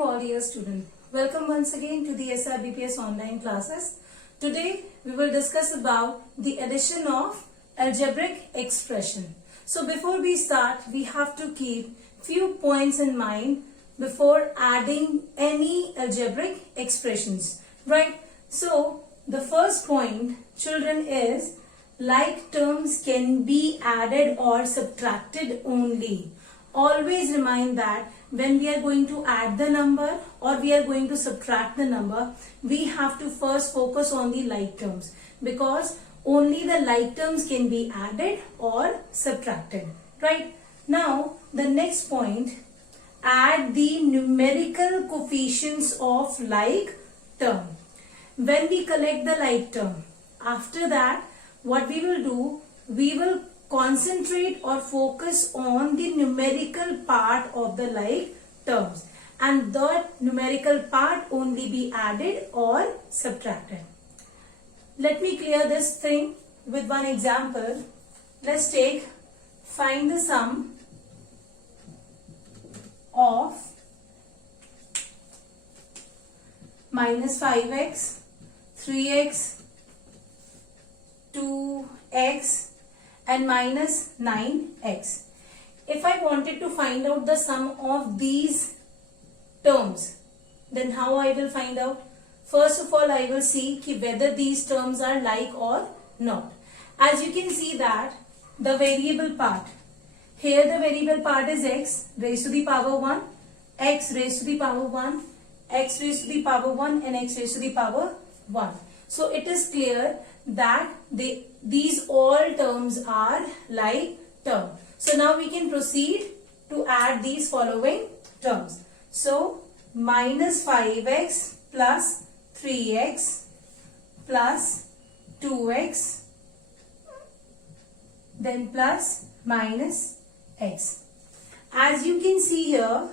all dear students. Welcome once again to the SRBPS online classes. Today we will discuss about the addition of algebraic expression. So before we start, we have to keep few points in mind before adding any algebraic expressions, right? So the first point, children, is like terms can be added or subtracted only. Always remind that when we are going to add the number or we are going to subtract the number, we have to first focus on the like terms, because only the like terms can be added or subtracted, right? Now the next point, add the numerical coefficients of like term. When we collect the like term, after that what we will do, we will concentrate or focus on the numerical part of the like terms, and that numerical part only be added or subtracted. Let me clear this thing with one example. Let's take find the sum of minus 5x, 3x, 2x and minus 9x. If I wanted to find out the sum of these terms, then how I will find out? First of all, I will see whether these terms are like or not. As you can see that the variable part, here the variable part is x raised to the power 1, x raised to the power 1, x raised to the power 1 and x raised to the power 1. So it is clear that these all terms are like term. So now we can proceed to add these following terms. So minus 5x plus 3x plus 2x then plus minus x. As you can see here,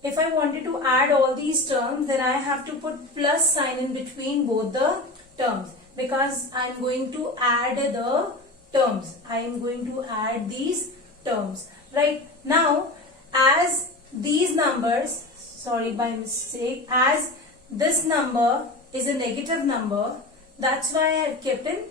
if I wanted to add all these terms, then I have to put plus sign in between both the terms, because I am going to add the terms. I am going to add these terms. Right now, as these numbers, sorry by mistake, as this number is a negative number, that's why I have kept in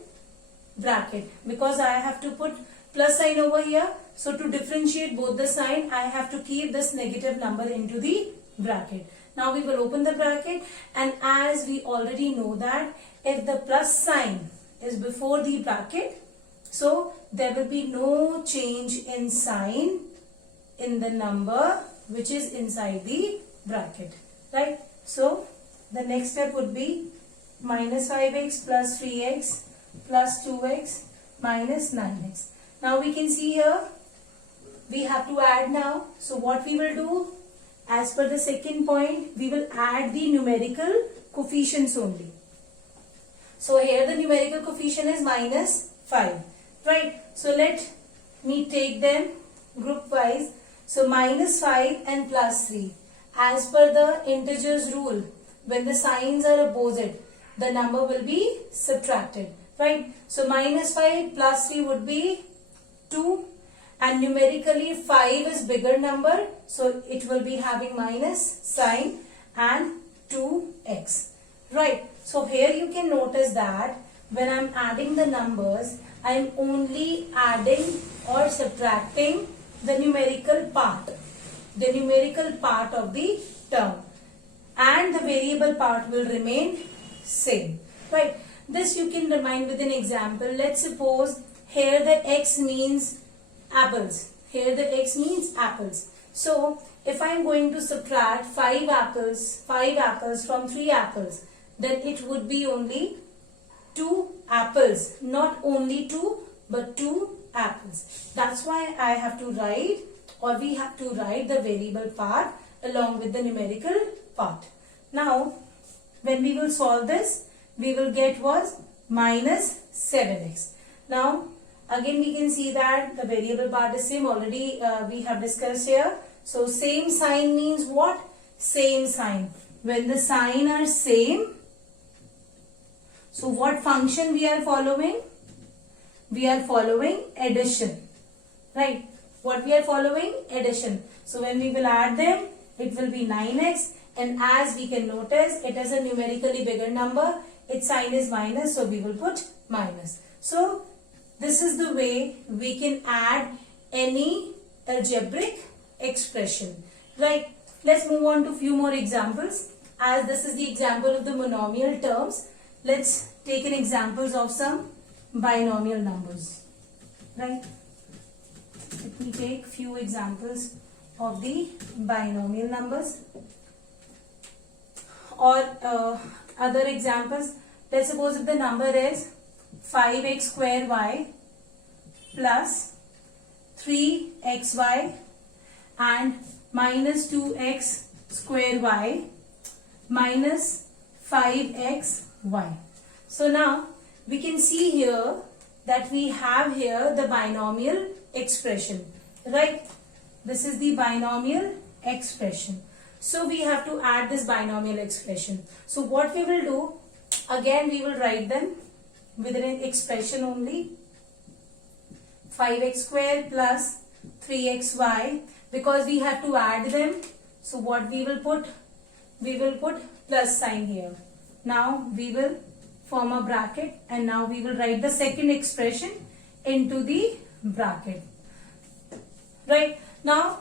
bracket, because I have to put plus sign over here. So to differentiate both the sign, I have to keep this negative number into the bracket. Now we will open the bracket, and as we already know that if the plus sign is before the bracket, so there will be no change in sign in the number which is inside the bracket, right? So the next step would be minus 5x plus 3x plus 2x minus 9x. Now we can see here we have to add now. So what we will do, as per the second point, we will add the numerical coefficients only. So here the numerical coefficient is minus 5, right? So let me take them group wise. So minus 5 and plus 3. As per the integers rule, when the signs are opposite, the number will be subtracted, right? So minus 5 plus 3 would be 2, and numerically 5 is bigger number, so it will be having minus sign and 2x, right? So here you can notice that when I am adding the numbers, I am only adding or subtracting the numerical part of the term, and the variable part will remain same, right? This you can remind with an example. Let's suppose here the x means apples. Here the x means apples. So if I am going to subtract 5 apples from 3 apples, then it would be only 2 apples. Not only 2, but 2 apples. That's why I have to write, or we have to write, the variable part along with the numerical part. Now when we will solve this, we will get was minus 7x. Now again we can see that the variable part is same, already we have discussed here. So same sign means what? Same sign. When the sign are same, so what function we are following? We are following addition, right? what we are following? Addition. So when we will add them, it will be 9x, and as we can notice, it is a numerically bigger number. Its sign is minus, so we will put minus. So this is the way we can add any algebraic expression, right? Let's move on to few more examples. As this is the example of the monomial terms, let's take an examples of some binomial numbers, right? Let me take few examples of the binomial numbers or other examples. Let's suppose if the number is 5x square y plus 3xy and minus 2x square y minus 5xy. So now we can see here that we have here the binomial expression, right? This is the binomial expression. So we have to add this binomial expression. So what we will do, again we will write them within an expression only. 5x square plus 3xy, because we have to add them. So what we will put? We will put plus sign here. Now we will form a bracket, and now we will write the second expression into the bracket. Right? Now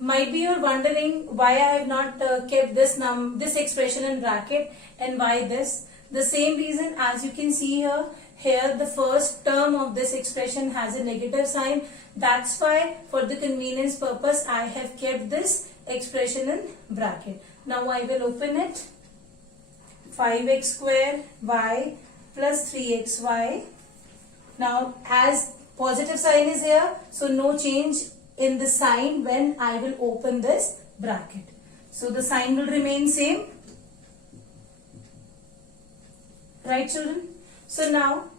might be you're wondering why I have not kept this expression in bracket, and why this. The same reason, as you can see here the first term of this expression has a negative sign. That's why for the convenience purpose I have kept this expression in bracket. Now I will open it. 5x square y plus 3xy. Now as positive sign is here, so no change in the sign when I will open this bracket. So the sign will remain same. Right, children? So now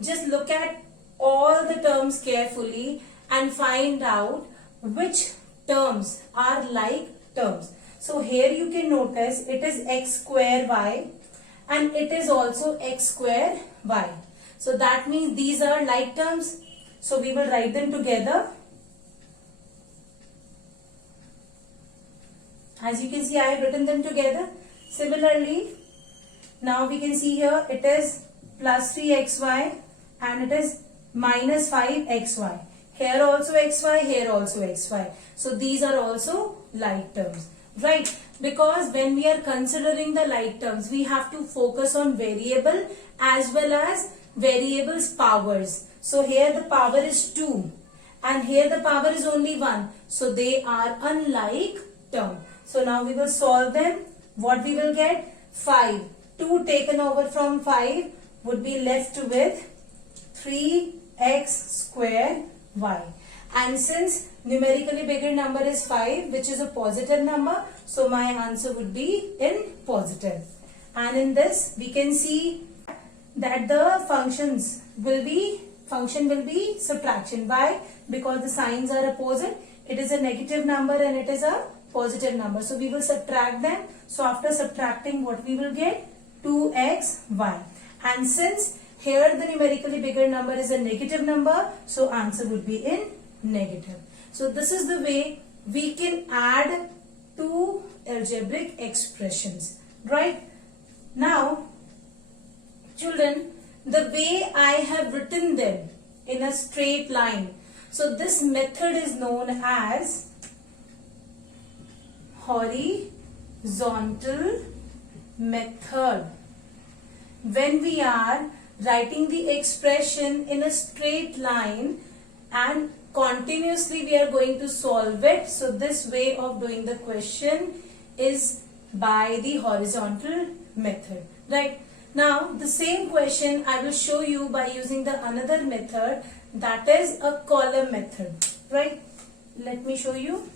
just look at all the terms carefully and find out which terms are like terms. So here you can notice it is x square y and it is also x square y. So that means these are like terms. So we will write them together. As you can see, I have written them together. Similarly, now we can see here it is plus 3xy and it is minus 5xy. Here also xy, here also xy. So these are also like terms, right? Because when we are considering the like terms, we have to focus on variable as well as variables powers. So here the power is 2 and here the power is only 1. So they are unlike term. So now we will solve them. What we will get? 5. 2 taken over from 5 would be left with 3x square y. And since numerically bigger number is 5, which is a positive number, so my answer would be in positive. And in this we can see that the function will be subtraction. Why? Because the signs are opposite. It is a negative number and it is a positive number. So we will subtract them. So after subtracting, what we will get? 2xy. And since here the numerically bigger number is a negative number, so answer would be in negative. So this is the way we can add two algebraic expressions, right? Now, children, the way I have written them in a straight line, so this method is known as horizontal method. When we are writing the expression in a straight line and continuously we are going to solve it, so this way of doing the question is by the horizontal method, right? Now the same question I will show you by using the another method, that is a column method, right? Let me show you.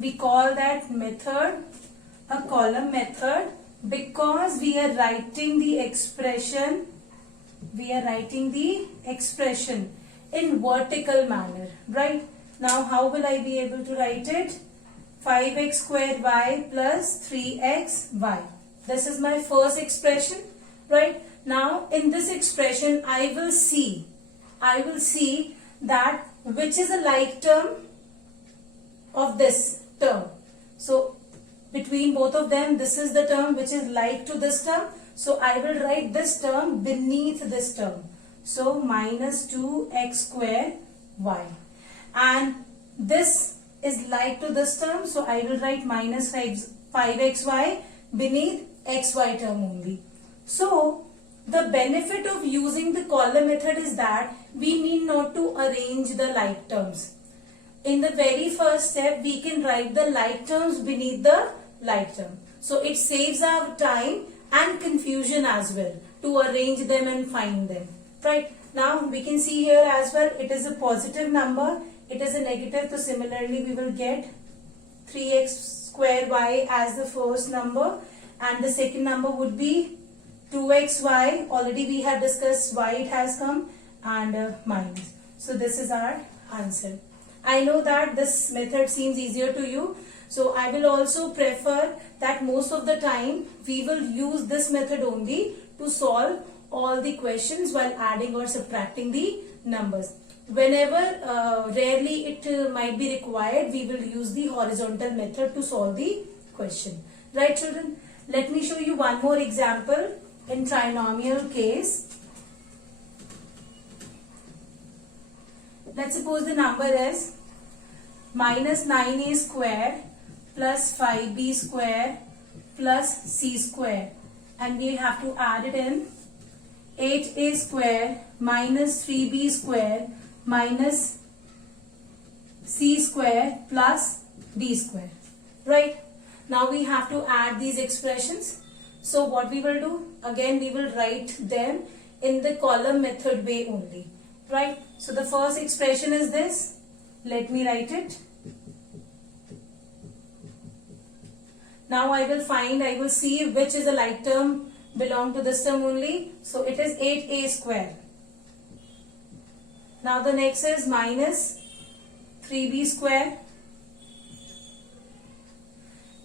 We call that method a column method because we are writing the expression in vertical manner, right? Now how will I be able to write it? 5x square y plus 3xy. This is my first expression, right? Now in this expression I will see that which is a like term of this term. So between both of them, this is the term which is like to this term. So I will write this term beneath this term. So minus 2x square y. And this is like to this term. So I will write minus 5xy beneath xy term only. So the benefit of using the column method is that we need not to arrange the like terms. In the very first step, we can write the like terms beneath the like term. So it saves our time and confusion as well to arrange them and find them. Right. Now we can see here as well, it is a positive number, it is a negative. So similarly we will get 3x square y as the first number, and the second number would be 2xy. Already we have discussed why it has come, and minus. So this is our answer. I know that this method seems easier to you. So I will also prefer that most of the time we will use this method only to solve all the questions while adding or subtracting the numbers. Whenever rarely it might be required, we will use the horizontal method to solve the question. Right, children? Let me show you one more example in trinomial case. Let's suppose the number is minus 9a square plus 5b square plus c square, and we have to add it in 8a square minus 3b square minus c square plus d square. Right? Now we have to add these expressions. So what we will do? Again we will write them in the column method way only. Right? So the first expression is this. Let me write it. Now I will see which is a like term belong to this term only. So it is 8a square. Now the next is minus 3b square.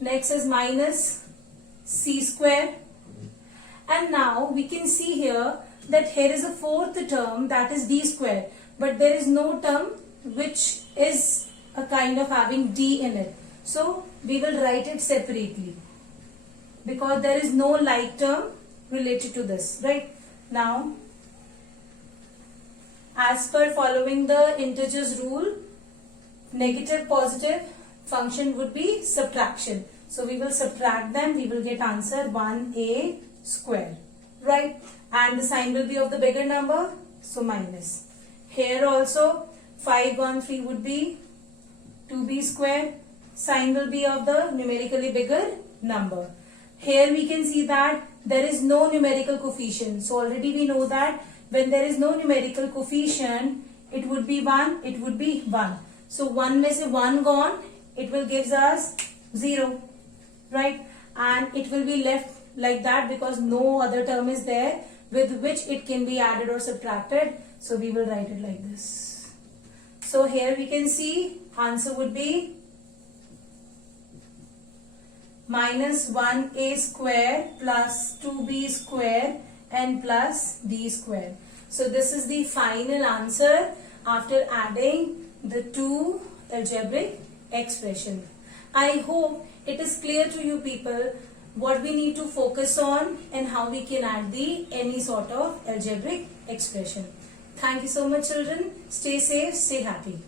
Next is minus c square. And now we can see here that here is a fourth term, that is d square. But there is no term which is a kind of having d in it. So we will write it separately because there is no like term related to this. Right? Now, as per following the integers rule, negative positive function would be subtraction. So we will subtract them, we will get answer 1a square. Right? And the sign will be of the bigger number, so minus. Here also 513 would be 2b square. Sign will be of the numerically bigger number. Here we can see that there is no numerical coefficient. So already we know that when there is no numerical coefficient, it would be 1, it would be 1. So 1 में से 1 gone, it will gives us 0. Right? And it will be left like that because no other term is there with which it can be added or subtracted. So we will write it like this. So here we can see answer would be minus 1a square plus 2b square and plus d square. So this is the final answer after adding the two algebraic expressions. I hope it is clear to you people what we need to focus on and how we can add any sort of algebraic expression. Thank you so much children. Stay safe, stay happy.